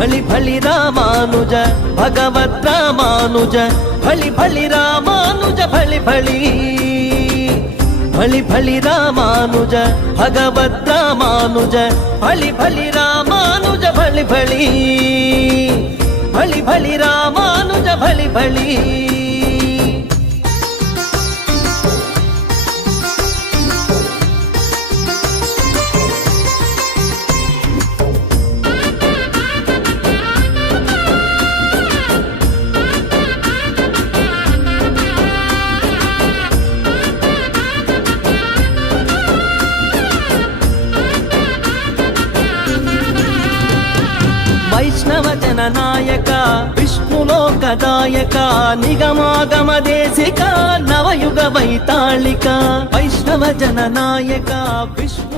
ಫಳಿ ಫಳಿ ರಾಮಾನುಜ ಭಗವದ್ ರಾಮಾನುಜ ಫಳಿ ಫಳಿ ರಾಮಾನುಜ ಫಳಿ ಫಳಿ ಫಳಿ ಫಳಿ ರಾಮಾನುಜ ಭಗವದ್ ರಾಮಾನುಜ ಫಳಿ ಫಳಿ ರಾಮಾನುಜ ಫಳಿ ಫಳಿ ಫಳಿ ಫಳಿ ರಾಮಾನುಜ ಫಳಿ ಫಳಿ వైష్ణవ జననాయక విష్ణులోకదాయక నిగమాగమ దేశిక నవయుగ వైతాళిక వైష్ణవ జననాయక విష్ణు